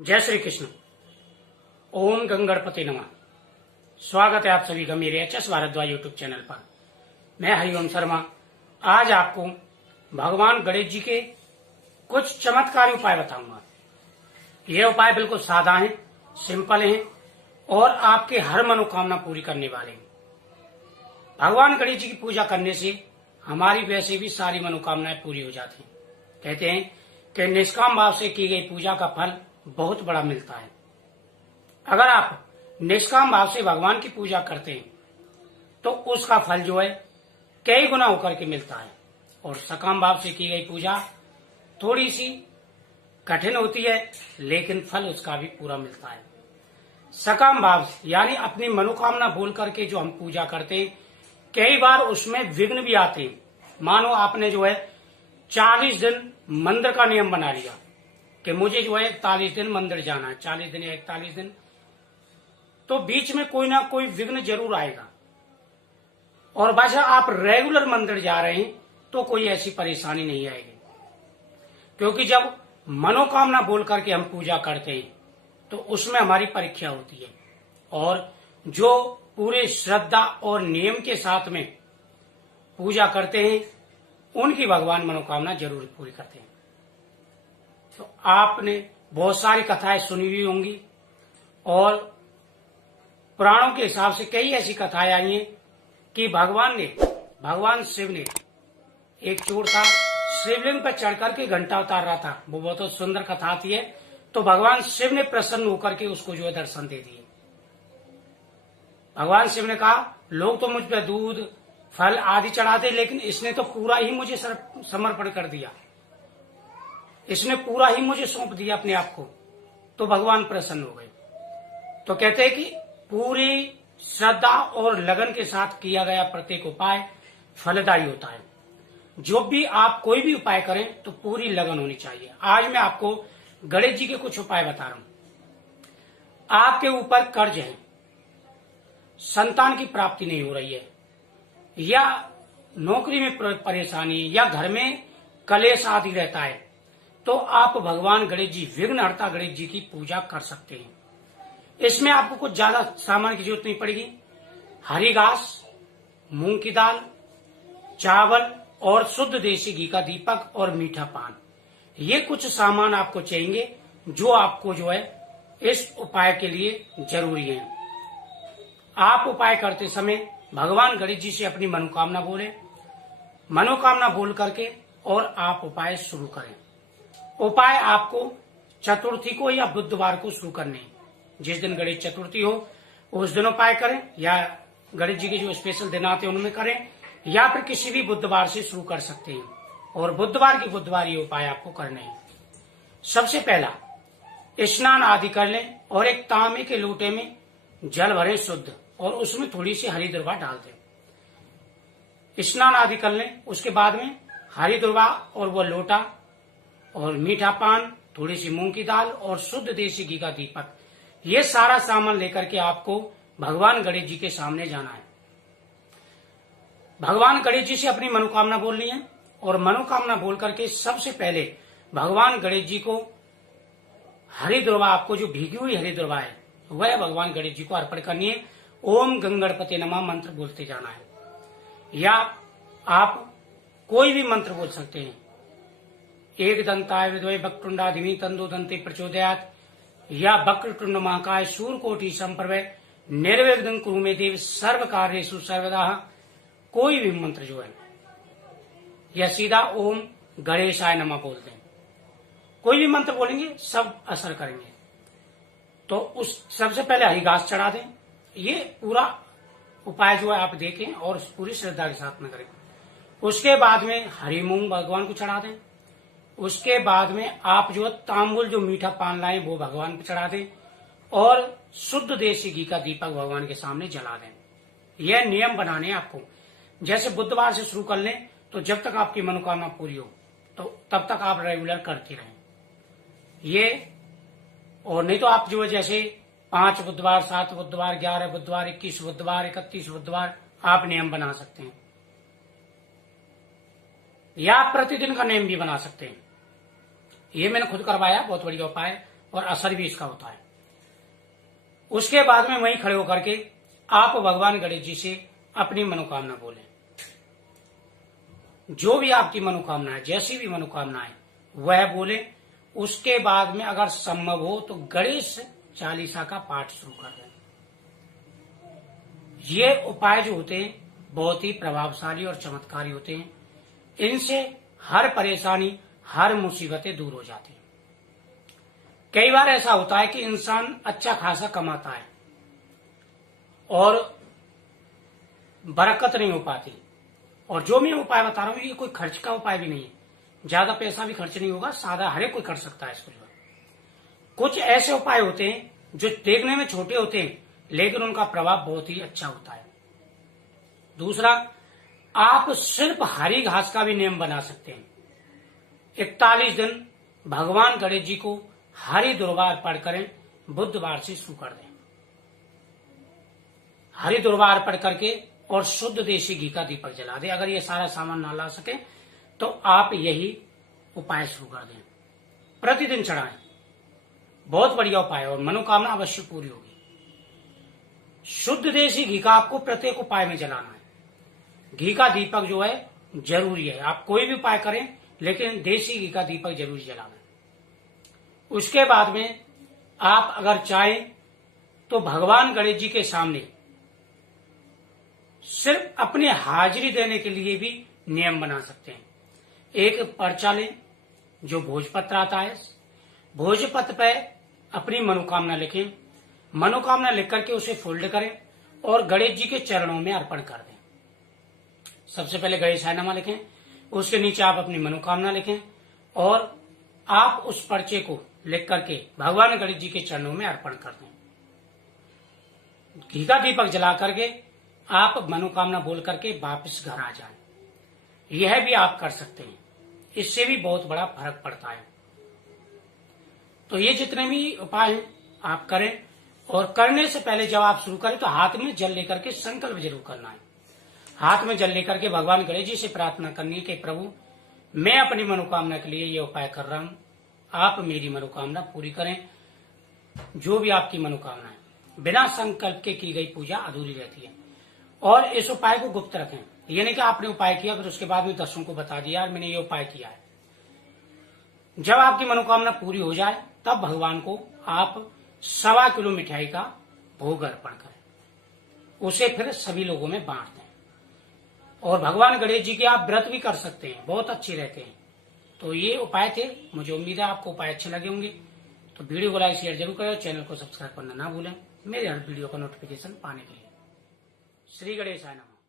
जय श्री कृष्ण। ओम गंगणपति नमः। स्वागत है आप सभी का मेरे H S Bhardwaj YouTube channel पर। मैं हरिओम शर्मा आज आपको भगवान गणेश जी के कुछ चमत्कारी उपाय बताऊंगा। ये उपाय बिल्कुल सादा हैं, सिंपल हैं और आपके हर मनोकामना पूरी करने वाले हैं। भगवान गणेश जी की पूजा करने से हमारी वैसे भी सारी मनोकामनाएं पूरी हो जाती हैं। कहते हैं कि निष्काम भाव से की गई पूजा का फल बहुत बड़ा मिलता है। अगर आप निष्काम भाव से भगवान की पूजा करते हैं तो उसका फल जो है कई गुना होकर के मिलता है, और सकाम भाव से की गई पूजा थोड़ी सी कठिन होती है लेकिन फल उसका भी पूरा मिलता है। सकाम भाव यानी अपनी मनोकामना बोल करके जो हम पूजा करते हैं, कई बार उसमें विघ्न भी आते हैं। मानो आपने जो है 40 दिन मंदिर का नियम बना लिया कि मुझे जो है 41 दिन मंदिर जाना है, 40 दिन या 41 दिन, तो बीच में कोई ना कोई विघ्न जरूर आएगा। और वैसे आप रेगुलर मंदिर जा रहे हैं तो कोई ऐसी परेशानी नहीं आएगी, क्योंकि जब मनोकामना बोल करके हम पूजा करते हैं तो उसमें हमारी परीक्षा होती है, और जो पूरे श्रद्धा और नियम के साथ में पूजा करते हैं उनकी भगवान मनोकामना जरूर पूरी करते हैं। तो आपने बहुत सारी कथाएं सुनी हुई होंगी और पुराणों के हिसाब से कई ऐसी कथाएं आई हैं कि भगवान शिव ने, एक चोर था शिवलिंग पर चढ़ करके घंटा उतार रहा था, वो बहुत सुंदर कथा आती है। तो भगवान शिव ने प्रसन्न होकर के उसको जो है दर्शन दे दिए। भगवान शिव ने कहा लोग तो मुझ पर दूध फल आदि चढ़ाते, लेकिन इसने तो पूरा ही मुझे समर्पण कर दिया, इसने पूरा ही मुझे सौंप दिया अपने आप को। तो भगवान प्रसन्न हो गए। तो कहते हैं कि पूरी श्रद्धा और लगन के साथ किया गया प्रत्येक उपाय फलदायी होता है। जो भी आप कोई भी उपाय करें तो पूरी लगन होनी चाहिए। आज मैं आपको गणेश जी के कुछ उपाय बता रहा हूं। आपके ऊपर कर्ज है, संतान की प्राप्ति नहीं हो रही है, या नौकरी में परेशानी, या घर में कलेश आदि रहता है, तो आप भगवान गणेश जी, विघ्नहर्ता गणेश जी की पूजा कर सकते हैं। इसमें आपको कुछ ज्यादा सामान की जरूरत नहीं पड़ेगी। हरी घास, मूंग की दाल, चावल और शुद्ध देसी घी का दीपक और मीठा पान, ये कुछ सामान आपको चाहिए जो आपको जो है इस उपाय के लिए जरूरी है। आप उपाय करते समय भगवान गणेश जी से अपनी मनोकामना बोले, मनोकामना बोल करके और आप उपाय शुरू करें। उपाय आपको चतुर्थी को या बुधवार को शुरू करने हैं। जिस दिन गणेश चतुर्थी हो उस दिन उपाय करें, या गणेश जी के जो स्पेशल दिन आते हैं उनमें करें, या फिर किसी भी बुधवार से शुरू कर सकते हैं। और बुधवार ये उपाय आपको करने हैं। सबसे पहला, स्नान आदि कर लें और एक तांबे के लोटे में जल भरें शुद्ध, और उसमें थोड़ी सी हरी दुर्वा डाल दें। स्नान आदि कर लें, उसके बाद में हरी दुर्वा और वो लोटा और मीठा पान, थोड़ी सी मूंग की दाल और शुद्ध देसी घी का दीपक, ये सारा सामान लेकर के आपको भगवान गणेश जी के सामने जाना है। भगवान गणेश जी से अपनी मनोकामना बोलनी है, और मनोकामना बोल करके सबसे पहले भगवान गणेश जी को हरी दुर्वा, आपको जो भीगी हुई हरी दुर्वा है वह भगवान गणेश जी को अर्पण करनी है। ओम गंगणपति नमः मंत्र बोलते जाना है, या आप कोई भी मंत्र बोल सकते हैं। एक दंताय विद्वय वक्रतुंडाधिमी तंदो दंते प्रचोदयात, या वक्रतुंड महाकाय सूर्यकोटि संप्रभः निर्विघ्नं कुरु मे देव सर्व कार्येषु सर्वदा, कोई भी मंत्र जो है, या सीधा ओम गणेशाय नमः बोलते हैं। कोई भी मंत्र बोलेंगे सब असर करेंगे। तो उस सबसे पहले हरी घास चढ़ा दें। ये पूरा उपाय जो है आप देखें और पूरी श्रद्धा के साथ में करें। उसके बाद में हरी मूंग भगवान को चढ़ा दें। उसके बाद में आप जो तांबुल, जो मीठा पान लाए वो भगवान को चढ़ा दें, और शुद्ध देसी घी का दीपक भगवान के सामने जला दें। यह नियम बनाने आपको। जैसे बुधवार से शुरू कर लें तो जब तक आपकी मनोकामना पूरी हो तो तब तक आप रेगुलर करते रहें ये। और नहीं तो आप जो है जैसे 5 बुधवार, 7 बुधवार, 11 बुधवार, 21 बुधवार, 31 बुधवार आप नियम बना सकते हैं, या प्रतिदिन का नियम भी बना सकते हैं। ये मैंने खुद करवाया, बहुत बढ़िया उपाय। और असर भी इसका होता है। उसके बाद में वहीं खड़े होकर के आप भगवान गणेश जी से अपनी मनोकामना बोलें। जो भी आपकी मनोकामना है, जैसी भी मनोकामना है वह बोले। उसके बाद में अगर संभव हो तो गणेश चालीसा का पाठ शुरू कर दें। ये उपाय जो होते हैं बहुत ही प्रभावशाली और चमत्कारी होते हैं। इनसे हर परेशानी, हर मुसीबतें दूर हो जाती हैं। कई बार ऐसा होता है कि इंसान अच्छा खासा कमाता है और बरकत नहीं हो पाती। और जो मैं उपाय बता रहा हूं ये कोई खर्च का उपाय भी नहीं है, ज्यादा पैसा भी खर्च नहीं होगा, सादा हर एक कोई कर सकता है इसको। कुछ ऐसे उपाय होते हैं जो देखने में छोटे होते हैं लेकिन उनका प्रभाव बहुत ही अच्छा होता है। दूसरा, आप सिर्फ हरी घास का भी नियम बना सकते हैं। 41 दिन भगवान गणेश जी को हरि दुर्वार पढ़ करें, बुधवार से शुरू कर दें। हरि दुर्वार पढ़ करके और शुद्ध देसी घी का दीपक जला दें। अगर ये सारा सामान ना ला सके तो आप यही उपाय शुरू कर दें, प्रतिदिन चढ़ाएं। बहुत बढ़िया उपाय और मनोकामना अवश्य पूरी होगी। शुद्ध देसी घी का आपको प्रत्येक उपाय में जलाना है। घी का दीपक जो है जरूरी है। आप कोई भी उपाय करें लेकिन देसी घी का दीपक जरूर जलाना है। उसके बाद में आप अगर चाहें तो भगवान गणेश जी के सामने सिर्फ अपने हाजिरी देने के लिए भी नियम बना सकते हैं। एक पर्चा लें जो भोजपत्र आता है, भोजपत्र पे अपनी मनोकामना लिखें। मनोकामना लिख करके उसे फोल्ड करें और गणेश जी के चरणों में अर्पण कर दें। सबसे पहले गणेशाय नमः लिखें, उसके नीचे आप अपनी मनोकामना लिखें और आप उस पर्चे को लिख करके भगवान गणेश जी के चरणों में अर्पण कर दें। घी का दीपक जला करके आप मनोकामना बोल करके वापस घर आ जाएं। यह भी आप कर सकते हैं, इससे भी बहुत बड़ा फर्क पड़ता है। तो ये जितने भी उपाय हैं आप करें और करने से पहले जब आप शुरू करें तो हाथ में जल लेकर के संकल्प जरूर करना है। हाथ में जल लेकर के भगवान गणेश जी से प्रार्थना करनी है कि प्रभु मैं अपनी मनोकामना के लिए ये उपाय कर रहा हूं, आप मेरी मनोकामना पूरी करें। जो भी आपकी मनोकामना है, बिना संकल्प के की गई पूजा अधूरी रहती है। और इस उपाय को गुप्त रखें, ये नहीं कि आपने उपाय किया फिर उसके बाद में 10 को बता दिया मैंने ये उपाय किया है। जब आपकी मनोकामना पूरी हो जाए तब भगवान को आप 1.25 किलो मिठाई का भोग अर्पण करें, उसे फिर सभी लोगों में बांट दें। और भगवान गणेश जी के आप व्रत भी कर सकते हैं, बहुत अच्छे रहते हैं। तो ये उपाय थे, मुझे उम्मीद है आपको उपाय अच्छे लगे होंगे। तो वीडियो को लाइक शेयर जरूर करें, चैनल को सब्सक्राइब करना ना भूलें मेरे हर वीडियो का नोटिफिकेशन पाने के लिए। श्री गणेशाय नमः।